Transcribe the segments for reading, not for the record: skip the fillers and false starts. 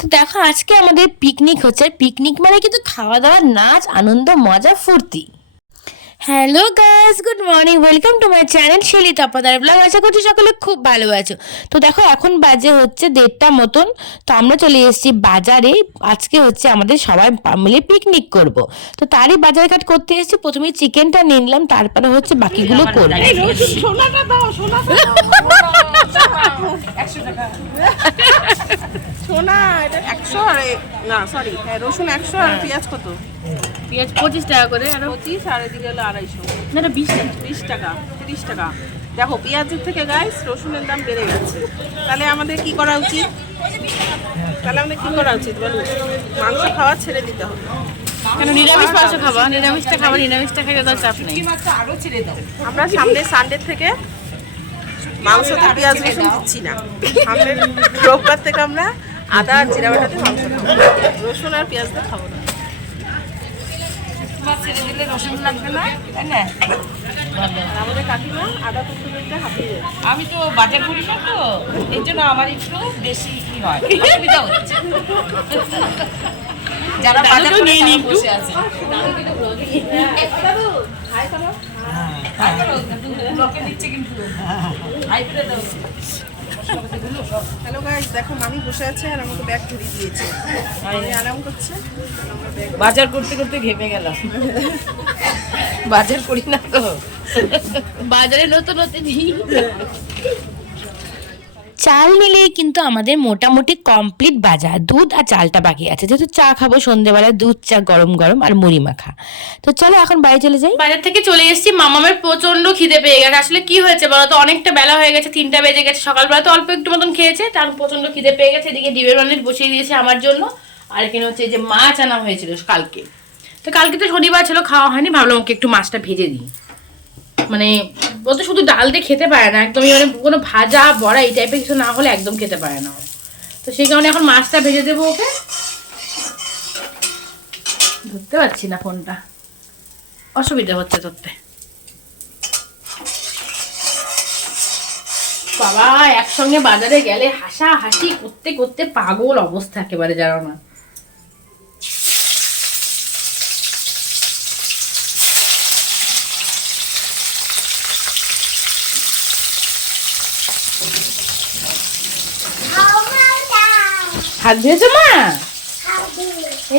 তো দেখো আজকে আমাদের পিকনিক হচ্ছে। পিকনিক মানে কিন্তু খাওয়া দাওয়া, নাচ, আনন্দ, মজা, ফুর্তি। Hello guys, good morning, welcome to my channel Shelly Tapadar vlog. আশা করছি সকলে খুব ভালো আছো। তো দেখো এখন বাজে হচ্ছে 1:30 মতন। তো আমরা চলে এসেছি বাজারে। আজকে হচ্ছে আমাদের সবাই মিলে পিকনিক করব। তো তারই বাজার ঘাট করতে এসেছি। প্রথমে চিকেনটা নিয়ে নিলাম, তারপরে হচ্ছে বাকিগুলো করবো। সোনা এটা 100 আর না সরি রসুন 100 আর পেঁয়াজ কত? পেঁয়াজ 25 টাকা করে, আর 25 আর এদিকে হলো 250। না এটা 20 টাকা। 20 টাকা 30 টাকা। দেখো পেঁয়াজের থেকে গাইস রসুনের দাম বেড়ে গেছে। তাহলে আমাদের কি করা উচিত? বলো? মাংস খাওয়া ছেড়ে দিতে হবে। কেন নিরামিষ মাংস খাবা? নিরামিষটা খাবা, নিরামিষটা খেলে তো চাপ নেই। আমরা সামনে সানডে থেকে মাংসতে পেঁয়াজ রসুন দিচ্ছি না। সামনের রোববার থেকে আমরা আদা আর জিরা বাটাতে মাংস খাবো, রসুন আর পেঁয়াজ দিয়ে খাবো না। ছেড়ে দিলে রসুন লাগবে না, তাই না? আর আমাদের কাকিমা আদা কুচি দিতে হাঁপিয়ে যাবে। আমি তো বাজার করি না, তো এর জন্য আমার একটু বেশি কি হয়, অসুবিধা হচ্ছে। যারা বাজার করে নিয়ে বসে আছে, ব্লকে দিচ্ছে কিন্তু হাই করে দাও। হ্যালো গাইস, দেখো মামি বসে আছে আর আমাকে ব্যাগ ধরিয়ে দিয়েছে। আমি আরাম করছে। বাজার করতে করতে ঘেমে গেলাম। বাজার করি না তো, বাজারে নতুন নতুন চাল নিলেই কিন্তু আমাদের মোটামুটি কমপ্লিট বাজার। দুধ আর চালটা বাকি আছে, যেহেতু চা খাবো সন্ধ্যেবেলায়, দুধ চা গরম গরম আর মুড়ি মাখা। তো চলো এখন বাড়ি চলে যাই। বাজার থেকে চলে এসেছি। মামামের প্রচন্ড খিদে পেয়ে গেছে। আসলে কি হয়েছে বলতো, অনেকটা বেলা হয়ে গেছে, 3টা বেজে গেছে। সকালবেলা তো অল্প একটু মতন খেয়েছে, তার প্রচন্ড খিদে পেয়ে গেছে। এদিকে ডিমের অমলেট বসিয়ে দিয়েছে আমার জন্য, আর এখানে হচ্ছে এই যে মাছ আনা হয়েছিল কালকে। তো কালকে তো শনিবার ছিল, খাওয়া হয়নি, ভাবলাম ওকে একটু মাছটা ভেজে দিই। মানে ও তো শুধু ডাল দিয়ে খেতে পারে না একদমই, মানে কোনো ভাজা বড়া এই টাইপের কিছু না হলে একদম খেতে পারে না। তো সেই কারণে এখন মাছটা ভেজে দেবো ওকে। ধরতে পারছি না ফোনটা, অসুবিধা হচ্ছে ধরতে। বাবা একসঙ্গে বাজারে গেলে হাসা হাসি করতে করতে পাগল অবস্থা একেবারে, জানো না। হাত ধুয়েছো মা?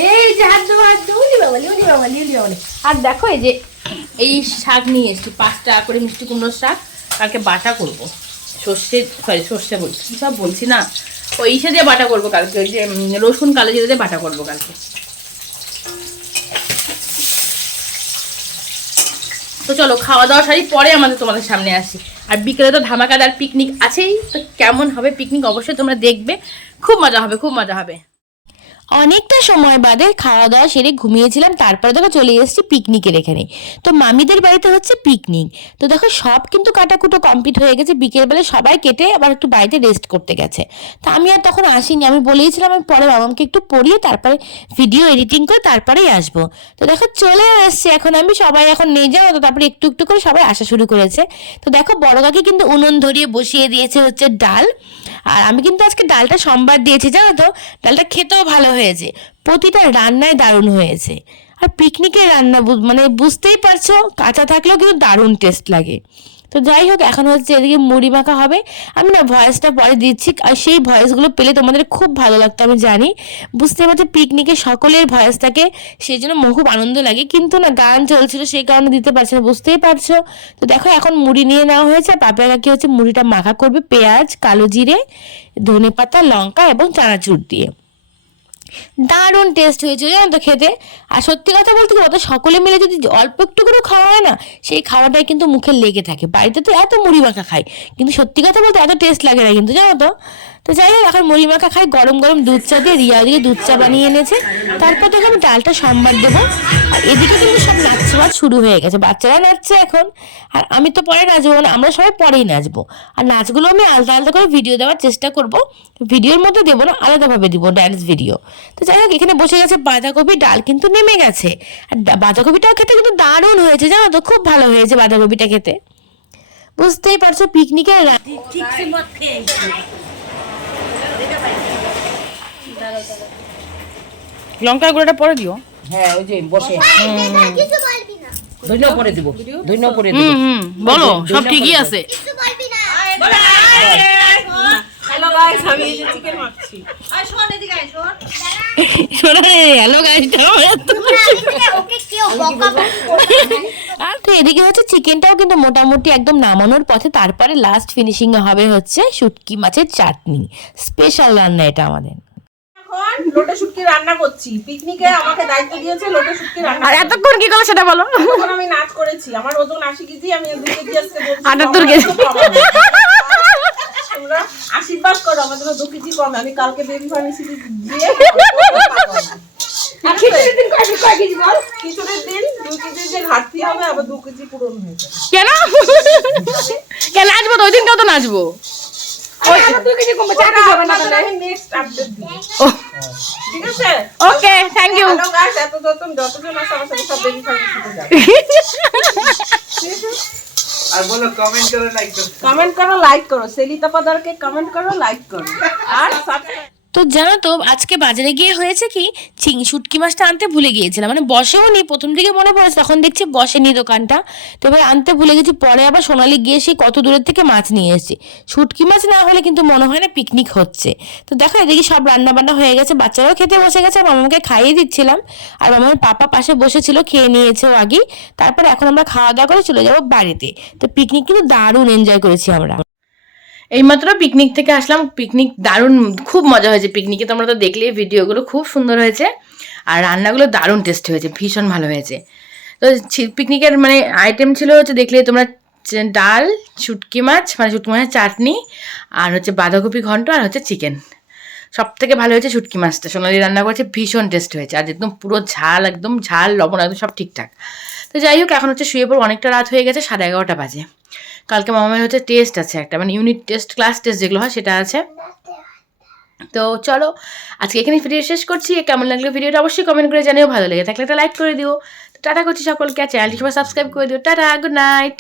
এই যে হাত ধোয়া, হাত ধো, উলি বাবা, উলি বাবা, উলি বাবা। আর দেখো এই যে এই শাক নিয়ে এসছি, 5 টাকা করে মিষ্টি কুমড়োর শাক। কালকে বাটা করবো, সর্ষে বলছি, সব বলছি না, ওই ইসে দিয়ে বাটা করবো কালকে, ওই যে রসুন কালো জিরে দিয়ে বাটা করবো কালকে। তো চলো খাওয়া দাওয়া সারি পরে আমাদের তোমাদের সামনে আসি। আর বিকেলে তো ধামাকাদার পিকনিক আছেই। তো কেমন হবে পিকনিক অবশ্যই তোমরা দেখবে, খুব মজা হবে, খুব মজা হবে। অনেকটা সময় বাদে খাওয়া দাওয়া সেরে ঘুমিয়েছিলাম, তারপরে দেখো চলে এসেছি পিকনিকের এখানে। তো মামিদের বাড়িতে হচ্ছে পিকনিক। তো দেখো সব কিন্তু কাটাকুটো কমপ্লিট হয়ে গেছে, বিকেলবেলা সবাই কেটে আবার একটু বাড়িতে রেস্ট করতে গেছে। তো আমি আর তখন আসিনি, আমি বলেইছিলাম আমি পরে মামাকে একটু পড়িয়ে তারপরে ভিডিও এডিটিং করে তারপরেই আসবো। তো দেখো চলে এসছে এখন আমি, সবাই এখন নিয়ে যাও। তো তারপরে একটু একটু করে সবাই আসা শুরু করেছে। তো দেখো বড় কাকি কিন্তু উনুন ধরিয়ে বসিয়ে দিয়েছে হচ্ছে ডাল। আর আমি কিন্তু আজকে ডালটা সোমবার দিয়েছি, জানো তো। ডালটা খেতেও ভালো হয়েছে, প্রতিটা রান্নায় দারুণ হয়েছে। আর পিকনিকের রান্না মানে বুঝতেই পারছো, কাঁচা থাকলেও কিন্তু দারুণ টেস্ট লাগে। তো যাই হোক এখন হচ্ছে এদিকে মুড়ি মাখা হবে। আমি না ভয়েসটা পরে দিচ্ছি, আর সেই ভয়েসগুলো পেলে তোমাদের খুব ভালো লাগতো আমি জানি। বুঝতে পারছো পিকনিকে সকলের ভয়েস থাকে, সেই জন্য খুব আনন্দ লাগে, কিন্তু না গান চলছিল সেই কারণে দিতে পারছি না, বুঝতেই পারছো। তো দেখো এখন মুড়ি নিয়ে নেওয়া হয়েছে, আর পাপড়া কাকি হচ্ছে মুড়িটা মাখা করবে পেঁয়াজ, কালো জিরে, ধনেপাতা, লঙ্কা এবং চানাচুর দিয়ে। দারুণ টেস্ট হয়েছিল জানো তো খেতে। আর সত্যি কথা বলতে কি, সকলে মিলে যদি অল্প একটু করে খাওয়া হয় না, সেই খাওয়াটাই কিন্তু মুখে লেগে থাকে। বাড়িতে তো এত মুড়ি মাখা খাই, কিন্তু সত্যি কথা বলতে এত টেস্ট লাগে না কিন্তু, জানো তো। তো যাই হোক এখন মুড়ি মাখা খাই গরম গরম দুধ চা দিয়ে। রিয়া দিয়ে দুধ চা বানিয়ে এনেছে। তারপর দেখো আমি ডালটা সম্বার দেবো। আর এদিকে কিন্তু সব নাচ শুরু হয়ে গেছে, বাচ্চারা নাচছে এখন। আর আমি তো পরে নাচবো না, আমরা সবাই পরেই নাচবো। আর নাচগুলো আমি আলাদা আলাদা করে ভিডিও দেওয়ার চেষ্টা করব, ভিডিওর মধ্যে দেবো না, আলাদাভাবে দিব ড্যান্স ভিডিও। তো যাই হোক এখানে বসে গেছে বাঁধাকপি, ডাল কিন্তু নেমে গেছে। আর বাঁধাকপিটাও খেতে কিন্তু দারুণ হয়েছে, জানো তো, খুব ভালো হয়েছে বাঁধাকপিটা খেতে। বুঝতেই পারছো পিকনিকের লঙ্কার গুঁড়োটা পরে দিও। হ্যাঁ ওই যে বসে ধন্য করে দিব, ধন্য করে দিব। বলো, সব ঠিকই আছে। হ্যালো গাইস, আমি এই যে চিকেন মাখছি। হ্যালো গাইস, আর তো এদিকে হচ্ছে চিকেনটাও কিন্তু মোটামুটি একদম নামানোর পথে। তারপরে লাস্ট ফিনিশিং এ হবে হচ্ছে শুটকি মাছের চাটনি। স্পেশাল রান্না এটা আমাদের। এখন লোটে শুটকি রান্না করছি। পিকনিকে আমাকে দায়িত্ব দিয়েছে লোটে শুটকি রান্না আর করার। এতক্ষণ কি করলো সেটা বলো। তখন আমি নাচ করেছি। আমার ওজন 80 কেজি, আমি 2 কেজি আজকে বলছি। 78 কেজি। তোমরা আশীর্বাদ করো আমার জন্য 2 কেজি কম। আমি কালকে বেবি ফার্মেসি দিয়ে খিচুড়ির দিন কয় কেজি বল? খিচুড়ির দিন 2 কেজি যে ঘাটতি হবে, আবার 2 কেজি পূরণ হয়ে যাবে। কেন কেন নাচবো তো? ওই দিনটাও তো নাচবো। আমি নেক্সট আপডেট দিই। ঠিক আছে? ওকে, থ্যাংক ইউ। হ্যালো গাইস, যতজন আছে আমার সাথে সব বেবি ফার্মেসিতে যাবে। আর বলো কমেন্ট করো, লাইক করো। কমেন্ট করো, লাইক করো। সেলিতা পাদারকে কমেন্ট করো, লাইক করো। আর সাবস্ক্রাইব। তো জানো তো আজকে বাজারে গিয়ে হয়েছে কি, শুটকি মাছটা আনতে ভুলে গিয়েছিলাম। মানে বসেও নি, প্রথম দিকে মনে পড়েছে, তখন দেখছি বসেনি দোকানটা। তো এবার আনতে ভুলে গেছি। পরে আবার সোনালি গিয়ে সেই কত দূরের থেকে মাছ নিয়ে এসেছি। শুটকি মাছ না হলে কিন্তু মনে হয় না পিকনিক হচ্ছে। তো দেখো এদিকে সব রান্না বান্না হয়ে গেছে, বাচ্চারাও খেতে বসে গেছে। আর মামাকে খাইয়ে দিচ্ছিলাম, আর মামার পাপা পাশে বসেছিল, খেয়ে নিয়েছে ও আগেই। তারপরে এখন আমরা খাওয়া দাওয়া করে চলে যাবো বাড়িতে। তো পিকনিক কিন্তু দারুণ এনজয় করেছি আমরা। এইমাত্র পিকনিক থেকে আসলাম। পিকনিক দারুণ, খুব মজা হয়েছে পিকনিকে। তোমরা তো দেখলে ভিডিওগুলো খুব সুন্দর হয়েছে, আর রান্নাগুলো দারুণ টেস্ট হয়েছে, ভীষণ ভালো হয়েছে। তো পিকনিকের মানে আইটেম ছিল হচ্ছে, দেখলে তোমরা, ডাল, শুটকি মাছ মানে শুটকি মাছের চাটনি, আর হচ্ছে বাঁধাকপি ঘন্ট, আর হচ্ছে চিকেন। সব থেকে ভালো হয়েছে শুটকি মাছটা, সোনালি রান্না করেছে, ভীষণ টেস্ট হয়েছে। আর একদম পুরো ঝাল, একদম ঝাল লবণ একদম সব ঠিকঠাক। তো যাই হোক, এখন হচ্ছে শুয়ে পড়ব, অনেকটা রাত হয়ে গেছে, 11:30 বাজে। কালকে মামামের হচ্ছে টেস্ট আছে একটা, মানে ইউনিট টেস্ট, ক্লাস টেস্ট যেগুলো হয় সেটা আছে। তো চলো আজকে এখানে ভিডিও শেষ করছি। কেমন লাগলো ভিডিওটা অবশ্যই কমেন্ট করে জানিও, ভালো লেগে থাকলে একটা লাইক করে দিও। তো টাটা করছি সকলকে, চ্যানেলটি সবাই সাবস্ক্রাইব করে দিও। Tata, good night.